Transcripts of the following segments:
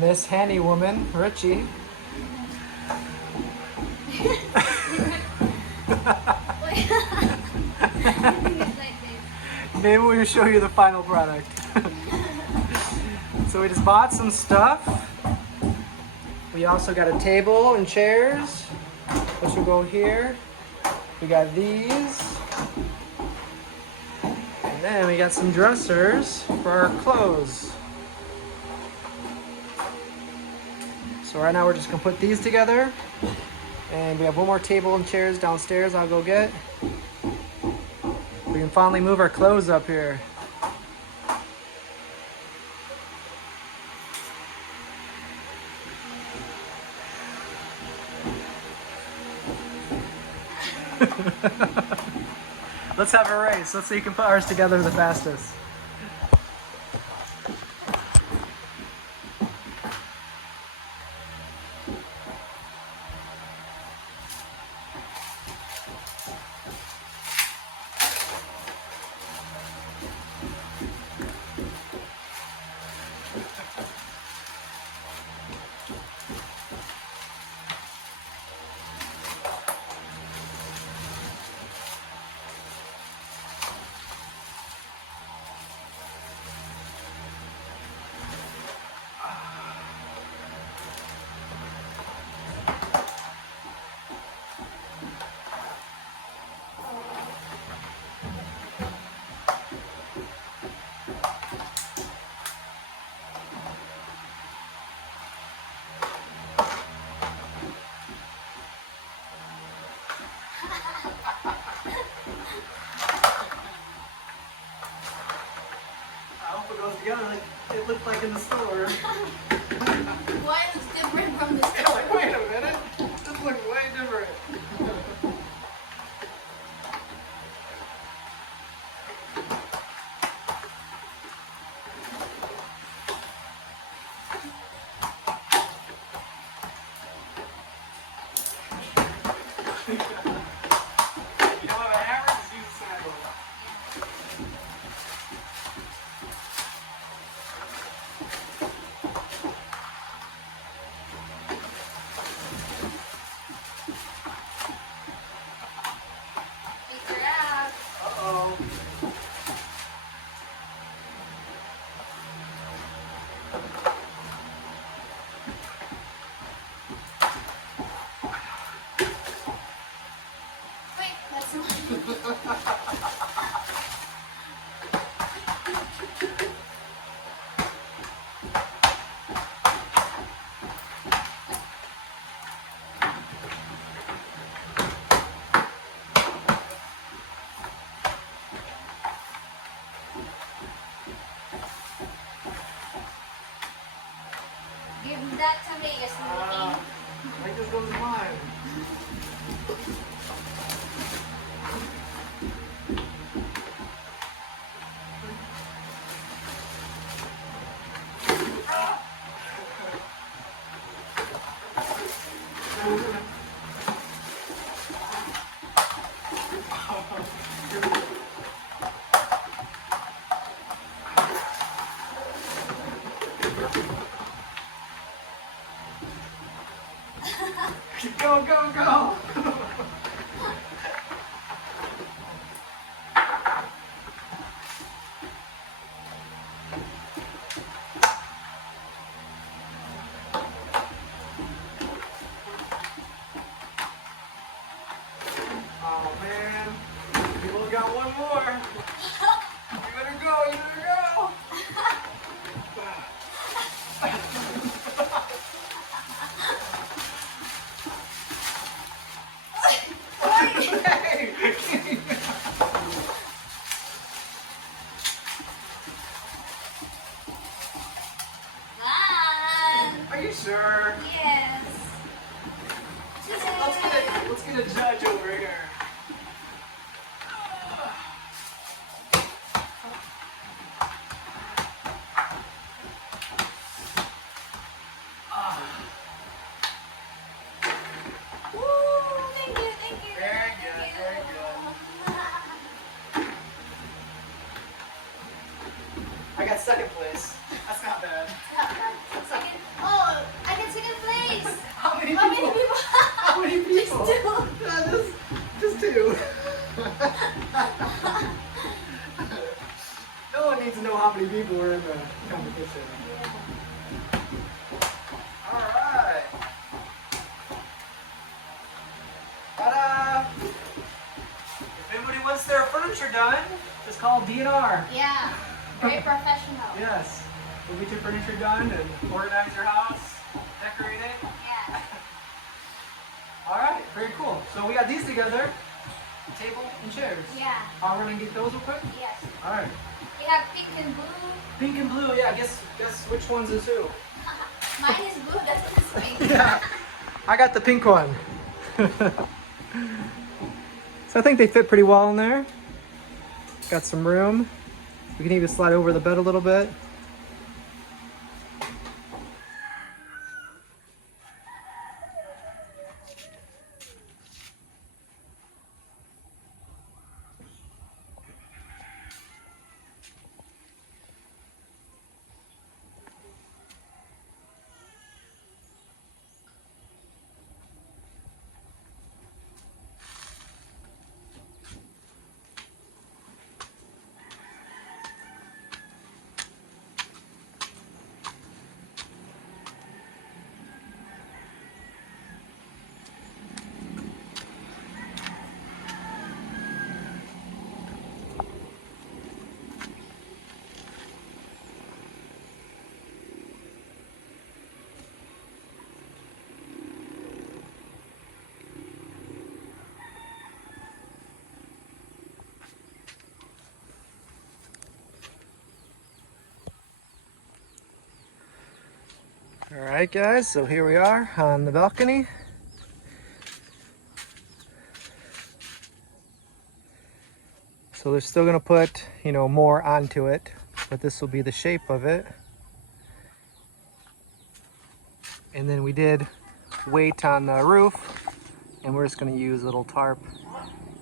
Miss Handy Woman, Richie. Maybe we'll show you the final product. So we just bought some stuff. We also got a table and chairs, which will go here. We got these. And then we got some dressers for our clothes. So right now we're just gonna put these together. And we have one more table and chairs downstairs I'll go get. We can finally move our clothes up here. Let's have a race. Let's see who can put ours together the fastest. Together like it looked like in the store. Why is it different from the store? Like, wait a minute, this looks way different. You don't have a hammer? Just use a sandal. Give that to me, Smoothie. Like this one's mine. Go, go, go! Oh man, we only got one more. You better go, you better go! Are you sure? Yes. Let's get a judge over here. Thank you. Very good, very good. I got second place. That's not bad. Second. Oh, know how many people were in the competition. All right. Ta-da! If anybody wants their furniture done, just call DNR. Yeah. Very professional. Yes. We'll get your furniture done and organize your house, decorate it. Yeah. All right, very cool. So we got these together, table and chairs. Yeah. We're gonna get those real quick? Yes. All right. We have pink and blue. Pink and blue, yeah, guess which one's is who? Mine is blue, that's pink. Yeah, I got the pink one. So I think they fit pretty well in there. Got some room. We can even slide over the bed a little bit. All right, guys, so here we are on the balcony. So they're still gonna put, more onto it, but this will be the shape of it. And then we did weight on the roof, and we're just gonna use a little tarp.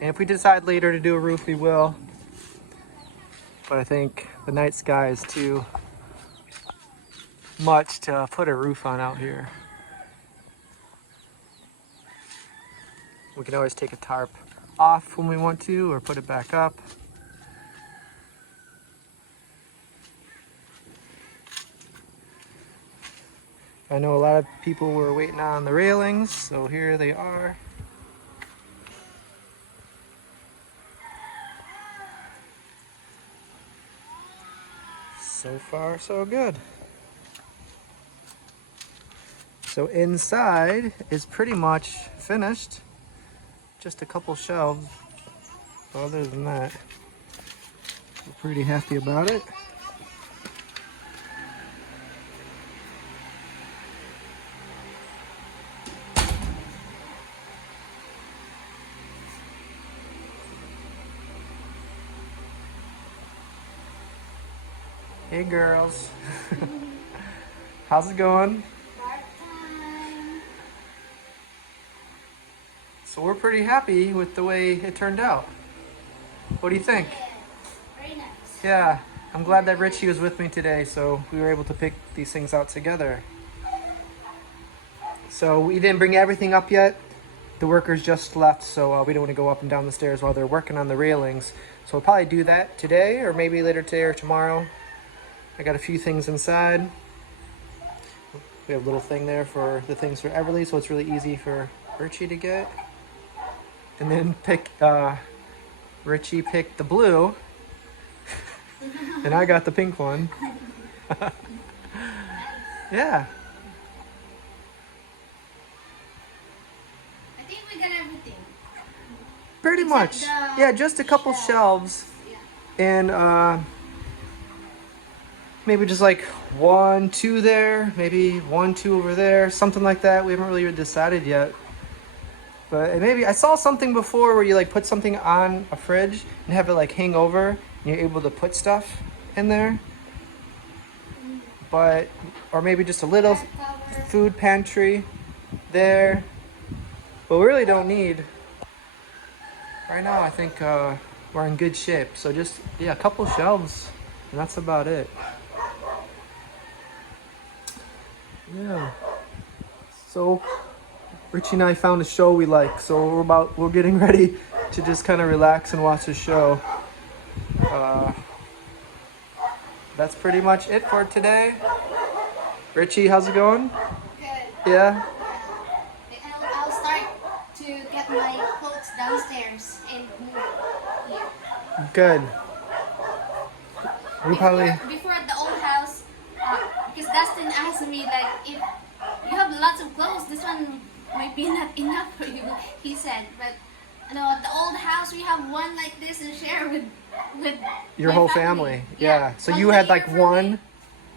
And if we decide later to do a roof, we will. But I think the night sky is too much to put a roof on out here. We can always take a tarp off when we want to, or put it back up. I know a lot of people were waiting on the railings, so here they are. So far, so good. So inside is pretty much finished. Just a couple shelves. Other than that, we're pretty happy about it. Hey girls. How's it going? So we're pretty happy with the way it turned out. What do you think? Very nice. Yeah, I'm glad that Richie was with me today, so we were able to pick these things out together. So we didn't bring everything up yet. The workers just left, so we don't want to go up and down the stairs while they're working on the railings. So we'll probably do that today, or maybe later today or tomorrow. I got a few things inside. We have a little thing there for the things for Everly, so it's really easy for Richie to get. And then Richie picked the blue, and I got the pink one. Yeah. I think we got everything. Pretty much. Yeah, just a couple shelves. Yeah. And maybe just like 1, 2 there, maybe 1, 2 over there, something like that. We haven't really decided yet. But maybe I saw something before where you like put something on a fridge and have it like hang over, and you're able to put stuff in there. But, or maybe just a little food pantry there. But we really don't need. Right now I think we're in good shape. So just, yeah, a couple shelves, and that's about it. Yeah. So Richie and I found a show we like, so we're getting ready to just kind of relax and watch the show. that's pretty much it for today. Richie, how's it going? Good. Yeah? I'll start to get my clothes downstairs and move here. Good. We probably... Before at the old house, because Dustin asked me like if you have lots of clothes, this one might be not enough for you. He said, but at the old house we have one like this and share with Your my family. Whole family. Yeah. So One you had layer like for one.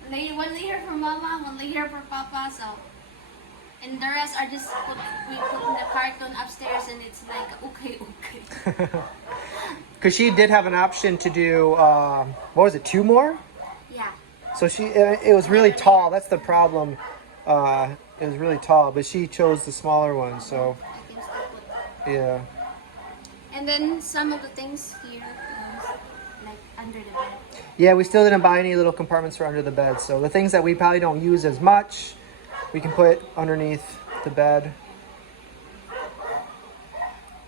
me, one layer for Mama, one layer for Papa. So, and the rest are just we put in the carton upstairs, and it's like okay. Because she did have an option to do, what was it, 2 more? Yeah. So it was really tall. That's the problem. It was really tall, but she chose the smaller one. So I can still put. yeah. And then some of the things here, like under the bed. Yeah, we still didn't buy any little compartments for under the bed. So the things that we probably don't use as much, we can put underneath the bed.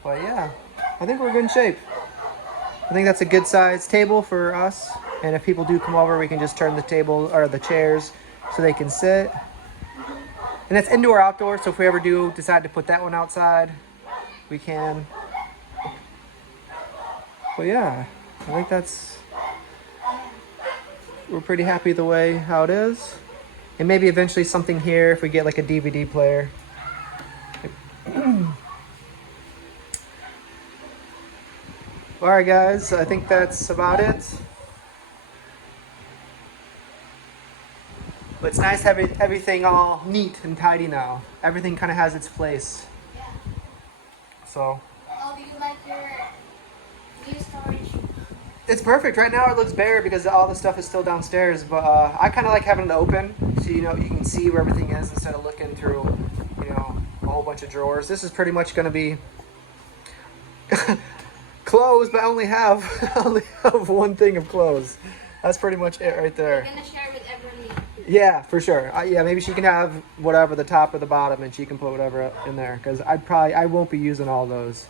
But yeah, I think we're in good shape. I think that's a good size table for us. And if people do come over, we can just turn the table or the chairs so they can sit. And that's indoor outdoor, so if we ever do decide to put that one outside, we can. But yeah, I think we're pretty happy the way how it is. And maybe eventually something here if we get like a DVD player. Alright guys, I think that's about it. But it's nice having everything all neat and tidy now. Everything kind of has its place. Yeah. So. Oh, do you like your new storage? It's perfect. Right now it looks bare because all the stuff is still downstairs. But I kind of like having it open so you can see where everything is instead of looking through, a whole bunch of drawers. This is pretty much going to be clothes, but I only have one thing of clothes. That's pretty much it right there. You're gonna share with Everly. Yeah, for sure. Yeah, maybe she can have whatever, the top or the bottom, and she can put whatever in there. Because I won't be using all those.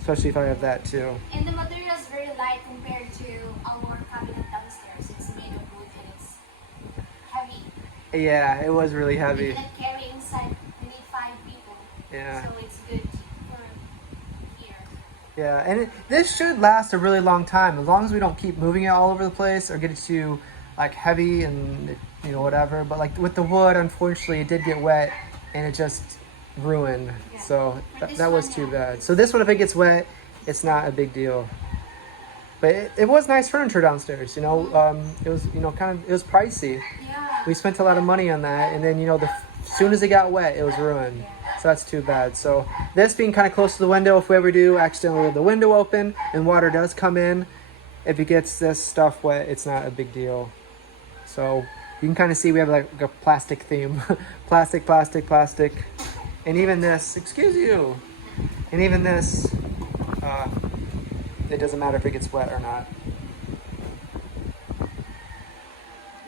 Especially if I have that too. And the material is very light compared to our cabinet downstairs. It's made of wood and it's heavy. Yeah, it was really We heavy. cannot carry inside. We need 5 people. Yeah. So it's good for here. Yeah, and this should last a really long time as long as we don't keep moving it all over the place or get it too like heavy and whatever. But like with the wood, unfortunately, it did get wet and it just ruined. Yeah. So For this that was one, too yeah. bad. So this one, if it gets wet, it's not a big deal. But it was nice furniture downstairs. It was it was pricey. Yeah. We spent a lot of money on that, and then as soon as it got wet, it was ruined. So that's too bad. So this being kind of close to the window, if we ever do accidentally leave the window open and water does come in, if it gets this stuff wet, it's not a big deal. So you can kind of see we have like a plastic theme. Plastic, plastic, plastic. And even this, excuse you. And even this, it doesn't matter if it gets wet or not.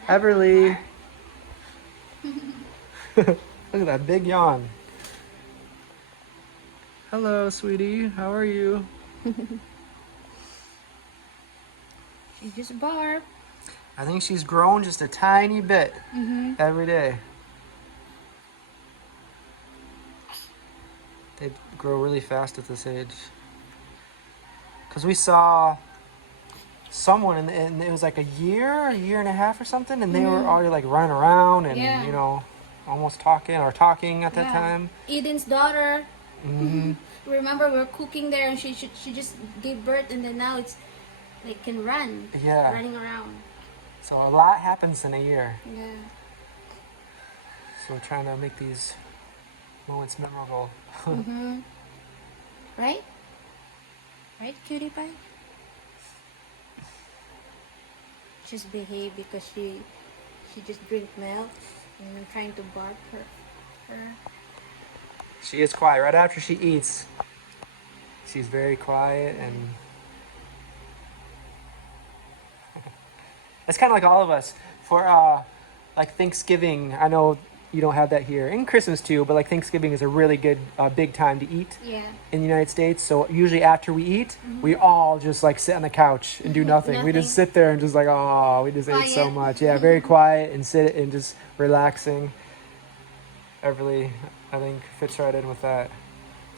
Everly. Look at that big yawn. Hello, sweetie. How are you? She just barked. I think she's grown just a tiny bit every day. They grow really fast at this age. Because we saw someone, and it was like a year and a half or something, and they were already like running around and, almost talking at that time. Eden's daughter. Remember, we were cooking there, and she just gave birth, and then now it's like can run. Yeah. Running around. So a lot happens in a year. Yeah. So we're trying to make these moments memorable. Right? Right, cutie pie? Just behave because she just drink milk and I'm trying to bark her. She is quiet. Right after she eats, she's very quiet, and it's kind of like all of us. For like Thanksgiving, I know you don't have that here. And Christmas too, but like Thanksgiving is a really good big time to eat Yeah. in the United States. So usually after we eat, we all just like sit on the couch and do nothing. We just sit there and just like, oh, we just ate so Quiet. much. Yeah, very quiet and sit and just relaxing. Everly, I think, fits right in with that.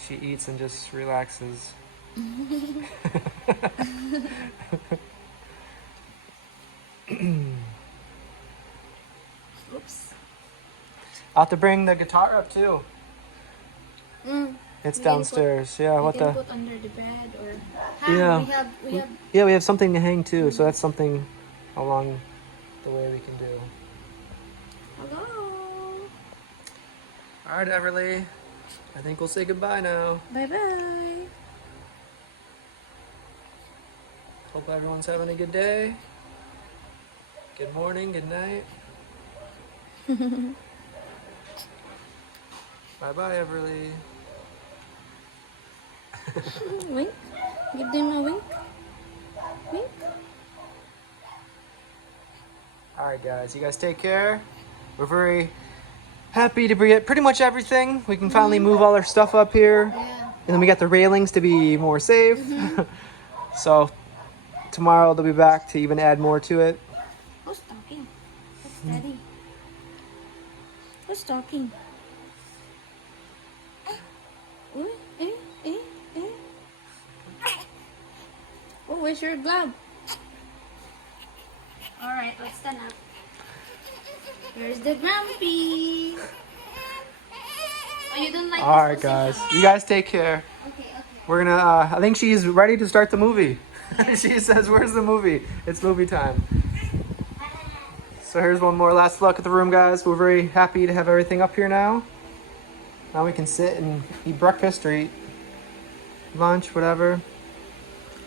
She eats and just relaxes. Oops. I'll have to bring the guitar up too. It's We can downstairs. Yeah, We what can the? put under the bed or Yeah. we have Yeah, we have something to hang too, so that's something along the way we can do. hello. All right, Everly. I think we'll say goodbye now. Bye bye. Hope everyone's having a good day. Good morning, good night. Bye-bye, Everly. Wink. Give them a wink. Wink. All right, guys. You guys take care. We're very happy to get pretty much everything. We can finally move all our stuff up here. Yeah. And then we got the railings to be more safe. So tomorrow they'll be back to even add more to it. Who's talking? That's Daddy. Who's talking? Oh, where's your glove? Alright, let's stand up. Here's the grumpy. Oh, you don't like All this right, guys. position? You guys take care. Okay. We're gonna, I think she's ready to start the movie. She says, where's the movie? It's movie time. So here's one more last look at the room, guys. We're very happy to have everything up here now. Now we can sit and eat breakfast or eat lunch, whatever.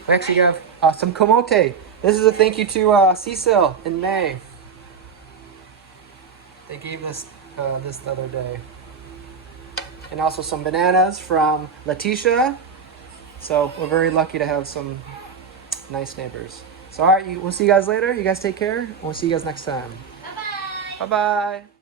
We actually have some kamote. This is a thank you to Cecil in May. They gave this this the other day. And also some bananas from Letitia. So we're very lucky to have some nice neighbors. So all right, we'll see you guys later. You guys take care. We'll see you guys next time. Bye bye. Bye-bye.